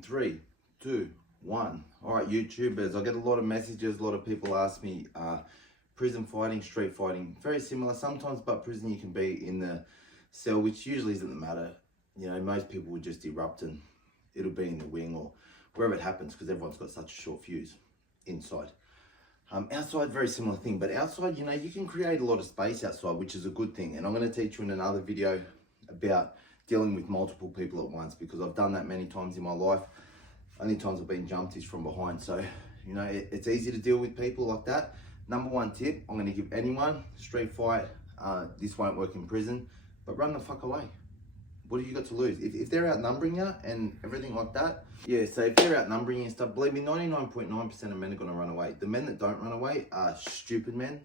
in 3, 2, 1. All right, YouTubers, I get a lot of messages. A lot of people ask me, prison fighting, street fighting, very similar sometimes, but prison you can be in the cell, which usually isn't the matter. You know, most people would just erupt and it'll be in the wing or wherever it happens, because everyone's got such a short fuse inside. Outside, very similar thing, but outside, you know, you can create a lot of space outside, which is a good thing. And I'm going to teach you in another video about dealing with multiple people at once, because I've done that many times in my life. Only times I've been jumped is from behind. So, you know, it's easy to deal with people like that. Number one tip I'm going to give anyone, street fight, this won't work in prison, but run the fuck away. What have you got to lose? If they're outnumbering you and everything like that, yeah, so if they're outnumbering you and stuff, believe me, 99.9% of men are going to run away. The men that don't run away are stupid men,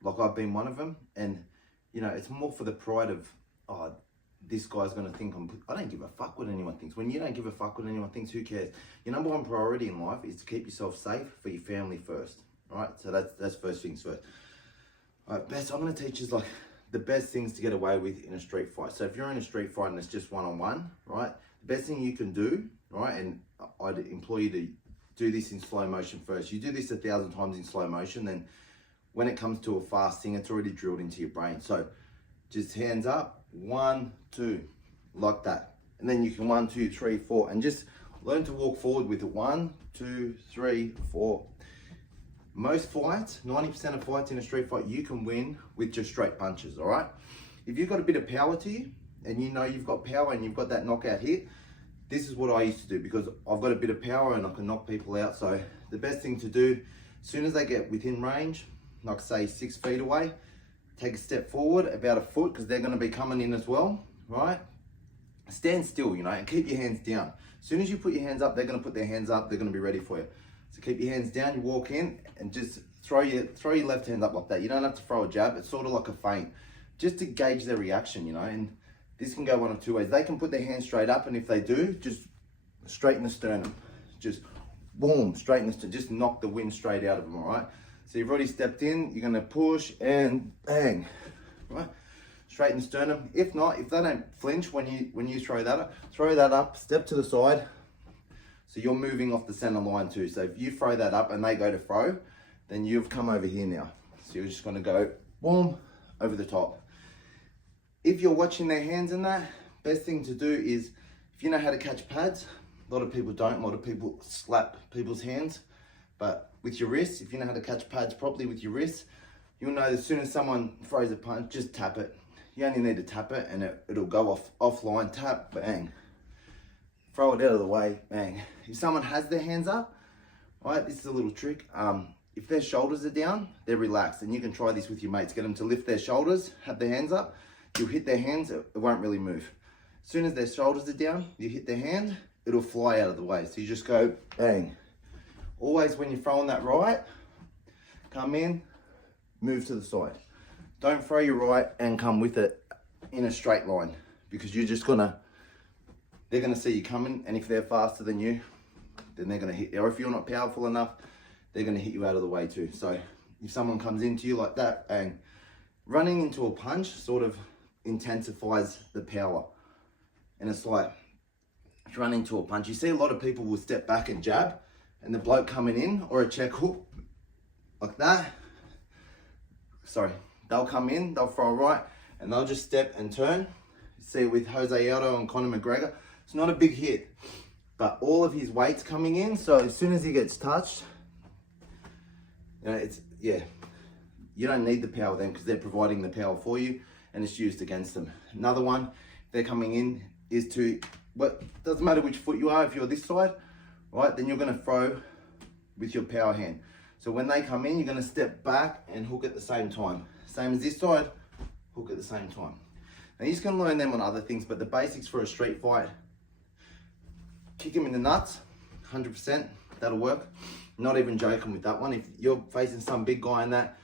like I've been one of them. And, you know, it's more for the pride of, oh, this guy's going to think I don't give a fuck what anyone thinks. When you don't give a fuck what anyone thinks, who cares? Your number one priority in life is to keep yourself safe for your family first, right? So that's first things first. All right, best, I'm going to teach you like the best things to get away with in a street fight. So if you're in a street fight and it's just one-on-one, right, the best thing you can do, right, and I'd implore you to do this in slow motion first. You do this 1,000 times in slow motion, then when it comes to a fast thing, it's already drilled into your brain. So just hands up, 1, 2, like that. And then you can 1, 2, 3, 4, and just learn to walk forward with it. 1, 2, 3, 4. Most fights, 90% of fights in a street fight, you can win with just straight punches, all right? If you've got a bit of power to you, and you know you've got power and you've got that knockout hit, this is what I used to do, because I've got a bit of power and I can knock people out. So the best thing to do, as soon as they get within range, like say 6 feet away, take a step forward about a foot, because they're going to be coming in as well, right? Stand still, you know, and keep your hands down. As soon as you put your hands up, they're going to put their hands up, they're going to be ready for you. So keep your hands down, you walk in and just throw your left hand up like that. You don't have to throw a jab, it's sort of like a feint, just to gauge their reaction, you know. And this can go one of two ways. They can put their hands straight up, and if they do, just straighten the sternum. Just boom, straighten the sternum, just knock the wind straight out of them, all right? So you've already stepped in, you're gonna push and bang, right? Straighten the sternum. If not, if they don't flinch when you throw that up, step to the side. So you're moving off the center line too. So if you throw that up and they go to throw, then you've come over here now. So you're just gonna go boom, over the top. If you're watching their hands in that, best thing to do is, if you know how to catch pads, a lot of people don't, a lot of people slap people's hands, but with your wrists, if you know how to catch pads properly with your wrists, you'll know as soon as someone throws a punch, just tap it. You only need to tap it and it'll go offline, tap, bang. Throw it out of the way, bang. If someone has their hands up, right, this is a little trick. If their shoulders are down, they're relaxed, and you can try this with your mates. Get them to lift their shoulders, have their hands up. You'll hit their hands, it won't really move. As soon as their shoulders are down, you hit their hand, it'll fly out of the way. So you just go, bang. Always when you're throwing that right, come in, move to the side. Don't throw your right and come with it in a straight line, because you're just they're gonna see you coming, and if they're faster than you, then they're gonna hit you. Or if you're not powerful enough, they're gonna hit you out of the way too. So if someone comes into you like that, bang. Running into a punch sort of intensifies the power. And it's like, if you run into a punch, you see a lot of people will step back and jab, and the bloke coming in, or a check hook, like that. Sorry, they'll come in, they'll throw a right, and they'll just step and turn. You see it with Jose Aldo and Conor McGregor. It's not a big hit, but all of his weight's coming in, so as soon as he gets touched, you know, you don't need the power then, because they're providing the power for you, and it's used against them. Another one, they're coming in, is doesn't matter which foot you are, if you're this side, right, then you're gonna throw with your power hand. So when they come in, you're gonna step back and hook at the same time. Same as this side, hook at the same time. Now you can learn them on other things, but the basics for a street fight, kick him in the nuts, 100%, that'll work. Not even joking with that one. If you're facing some big guy in that,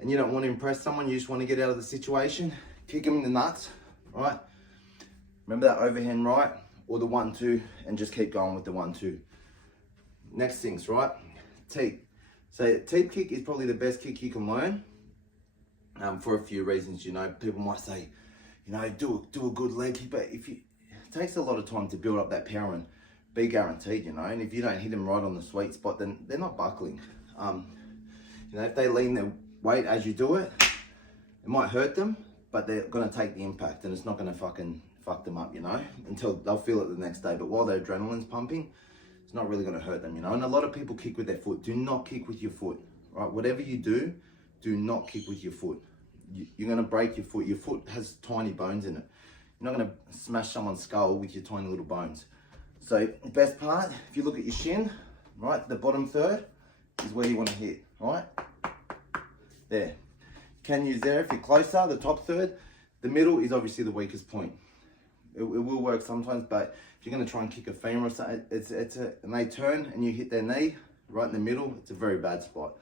and you don't want to impress someone, you just want to get out of the situation, kick him in the nuts, right? Remember that overhand right, or the 1-2, and just keep going with the 1-2. Next things, right? Teep. So teep kick is probably the best kick you can learn, for a few reasons. You know, people might say, you know, do a good leg kick, but it takes a lot of time to build up that power and be guaranteed, you know. And if you don't hit them right on the sweet spot, then they're not buckling. You know, if they lean their weight as you do it, it might hurt them, but they're gonna take the impact, and it's not gonna fucking fuck them up, you know, until they'll feel it the next day. But while their adrenaline's pumping, it's not really gonna hurt them, you know. And a lot of people kick with their foot. Do not kick with your foot, right? Whatever you do not kick with your foot. You're gonna break your foot. Your foot has tiny bones in it. You're not gonna smash someone's skull with your tiny little bones. So the best part, if you look at your shin, right, the bottom third is where you want to hit, right? There. You can use there if you're closer, the top third. The middle is obviously the weakest point. It will work sometimes, but if you're going to try and kick a femur or something, and they turn and you hit their knee right in the middle, it's a very bad spot.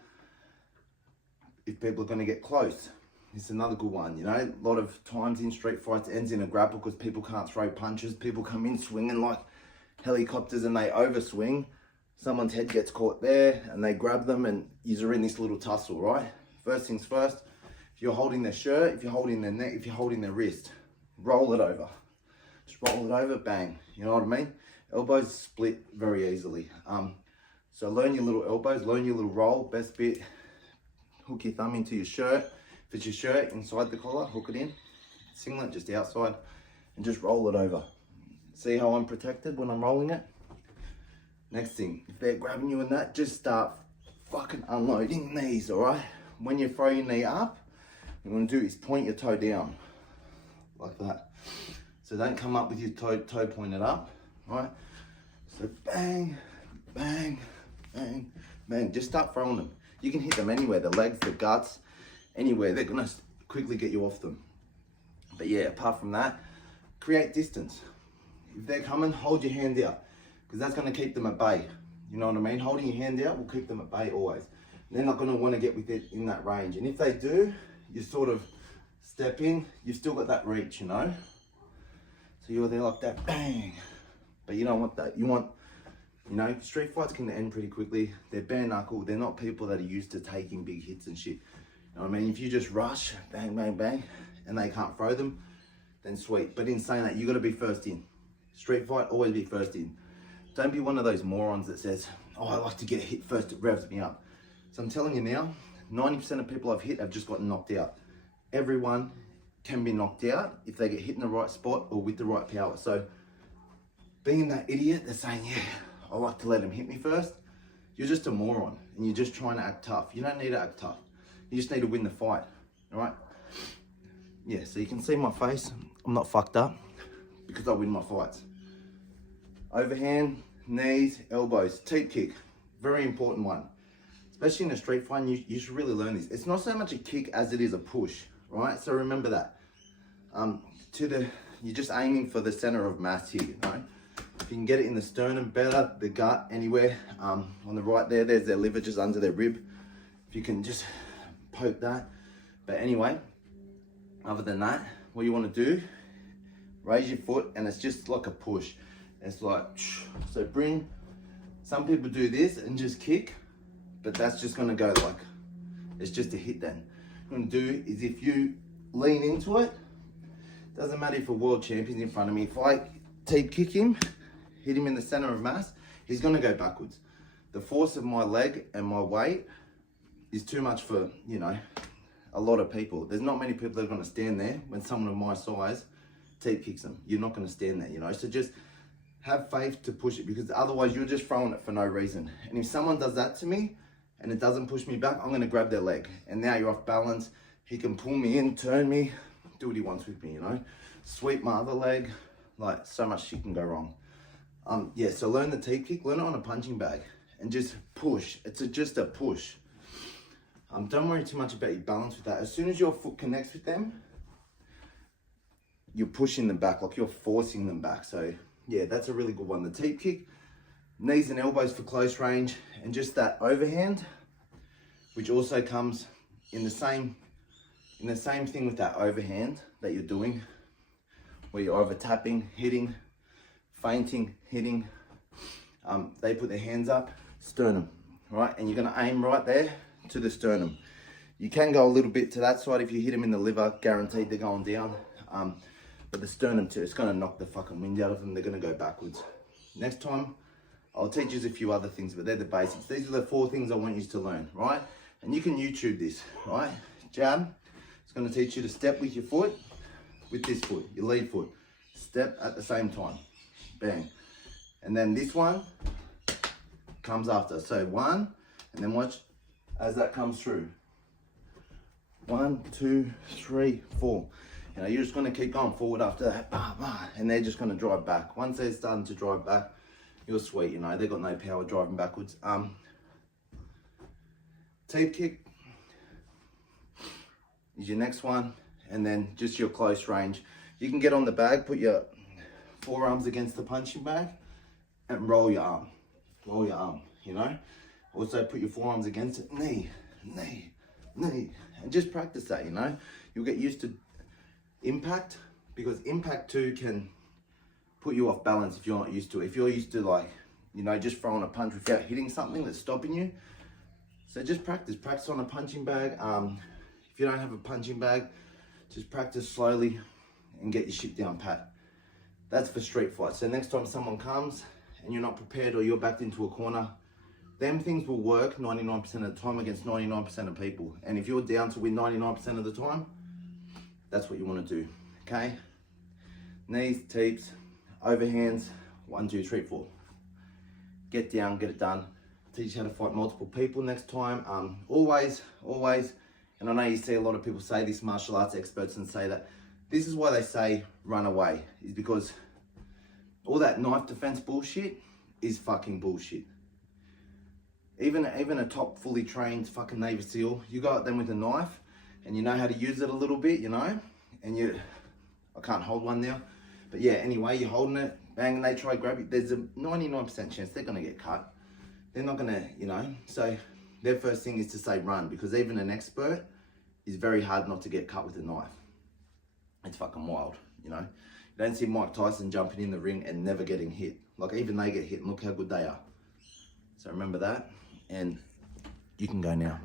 If people are going to get close, it's another good one. You know, a lot of times in street fights it ends in a grapple because people can't throw punches. People come in swinging like helicopters and they overswing. Someone's head gets caught there and they grab them and you're in this little tussle, right? First things first, if you're holding their shirt, if you're holding their neck, if you're holding their wrist, roll it over. Just roll it over, bang. You know what I mean? Elbows split very easily. So learn your little elbows, learn your little roll. Best bit, hook your thumb into your shirt. If it's your shirt, inside the collar, hook it in. Singlet, just outside, and just roll it over. See how I'm protected when I'm rolling it? Next thing, if they're grabbing you in that, just start fucking unloading knees, all right? When you throw your knee up, what you want to do is point your toe down, like that. So don't come up with your toe pointed up, right? So bang, bang, bang, bang. Just start throwing them. You can hit them anywhere, the legs, the guts, anywhere. They're gonna quickly get you off them. But yeah, apart from that, create distance. If they're coming, hold your hand out, because that's gonna keep them at bay. You know what I mean? Holding your hand out will keep them at bay always. They're not gonna wanna get with it in that range. And if they do, you sort of step in, you've still got that reach, you know? So you're there like that, bang. But you don't want that. You want, you know, street fights can end pretty quickly. They're bare knuckle. They're not people that are used to taking big hits and shit. You know what I mean? If you just rush, bang, bang, bang, and they can't throw them, then sweet. But in saying that, you gotta be first in. Street fight, always be first in. Don't be one of those morons that says, oh, I like to get a hit first, it revs me up. So I'm telling you now, 90% of people I've hit have just gotten knocked out. Everyone can be knocked out if they get hit in the right spot or with the right power. So being that idiot that's saying, yeah, I like to let him hit me first, you're just a moron and you're just trying to act tough. You don't need to act tough. You just need to win the fight, all right? Yeah, so you can see my face. I'm not fucked up because I win my fights. Overhand, knees, elbows, teep kick, very important one. Especially in a street fight, you should really learn this. It's not so much a kick as it is a push, right? So remember that. You're just aiming for the center of mass here, you know? If you can get it in the sternum better, the gut, anywhere. On the right there's their liver just under their rib. If you can just poke that. But anyway, other than that, what you want to do, raise your foot and it's just like a push. It's like, so some people do this and just kick, but that's just gonna go like, it's just a hit then. What I'm gonna do is if you lean into it, doesn't matter if a world champion's in front of me, if I teep kick him, hit him in the center of mass, he's gonna go backwards. The force of my leg and my weight is too much for, you know, a lot of people. There's not many people that are gonna stand there when someone of my size teep kicks them. You're not gonna stand there, you know, so just have faith to push it, because otherwise you're just throwing it for no reason. And if someone does that to me and it doesn't push me back, I'm gonna grab their leg. And now you're off balance. He can pull me in, turn me, do what he wants with me, you know? Sweep my other leg, like so much shit can go wrong. Yeah, so learn the teep kick, learn it on a punching bag and just push. It's just a push. Don't worry too much about your balance with that. As soon as your foot connects with them, you're pushing them back, like you're forcing them back. So yeah, that's a really good one. The teep kick, knees and elbows for close range, and just that overhand, which also comes in the same thing with that overhand that you're doing, where you're over tapping, hitting, feinting, hitting. They put their hands up, sternum, right? And you're gonna aim right there to the sternum. You can go a little bit to that side if you hit them in the liver, guaranteed they're going down. But the sternum too, it's gonna knock the fucking wind out of them. They're gonna go backwards. Next time, I'll teach you a few other things, but they're the basics. These are the 4 things I want you to learn, right? And you can YouTube this, right? Jab, it's gonna teach you to step with your foot, with this foot, your lead foot. Step at the same time, bang. And then this one comes after. So 1, and then watch as that comes through. 1, 2, 3, 4. You know, you're just gonna keep going forward after that, bah, bah, and they're just gonna drive back. Once they're starting to drive back, you're sweet, you know, they've got no power driving backwards. Teep kick is your next one, and then just your close range. You can get on the bag, put your forearms against the punching bag, and roll your arm, you know. Also put your forearms against it, knee, knee, knee, and just practice that, you know. You'll get used to impact, because impact too can put you off balance if you're not used to it. If you're used to, like, you know, just throwing a punch without hitting something that's stopping you. So just practice on a punching bag. If you don't have a punching bag, just practice slowly and get your shit down pat. That's for street fights. So next time someone comes and you're not prepared, or you're backed into a corner, them things will work 99% of the time against 99% of people. And if you're down to win 99% of the time, that's what you want to do, okay? Knees, teeps, overhands, 1, 2, 3, 4. Get down, get it done. Teach you how to fight multiple people next time. Always, and I know you see a lot of people say this, martial arts experts, and say that this is why they say run away, is because all that knife defense bullshit is fucking bullshit. Even a top fully trained fucking Navy SEAL, you go at them with a knife and you know how to use it a little bit, you know, and I can't hold one now, but yeah, anyway, you're holding it, bang, and they try to grab you, there's a 99% chance they're gonna get cut. They're not gonna, you know, so their first thing is to say run, because even an expert is very hard not to get cut with a knife. It's fucking wild, you know. You don't see Mike Tyson jumping in the ring and never getting hit. Like, even they get hit, and look how good they are. So remember that, and you can go now.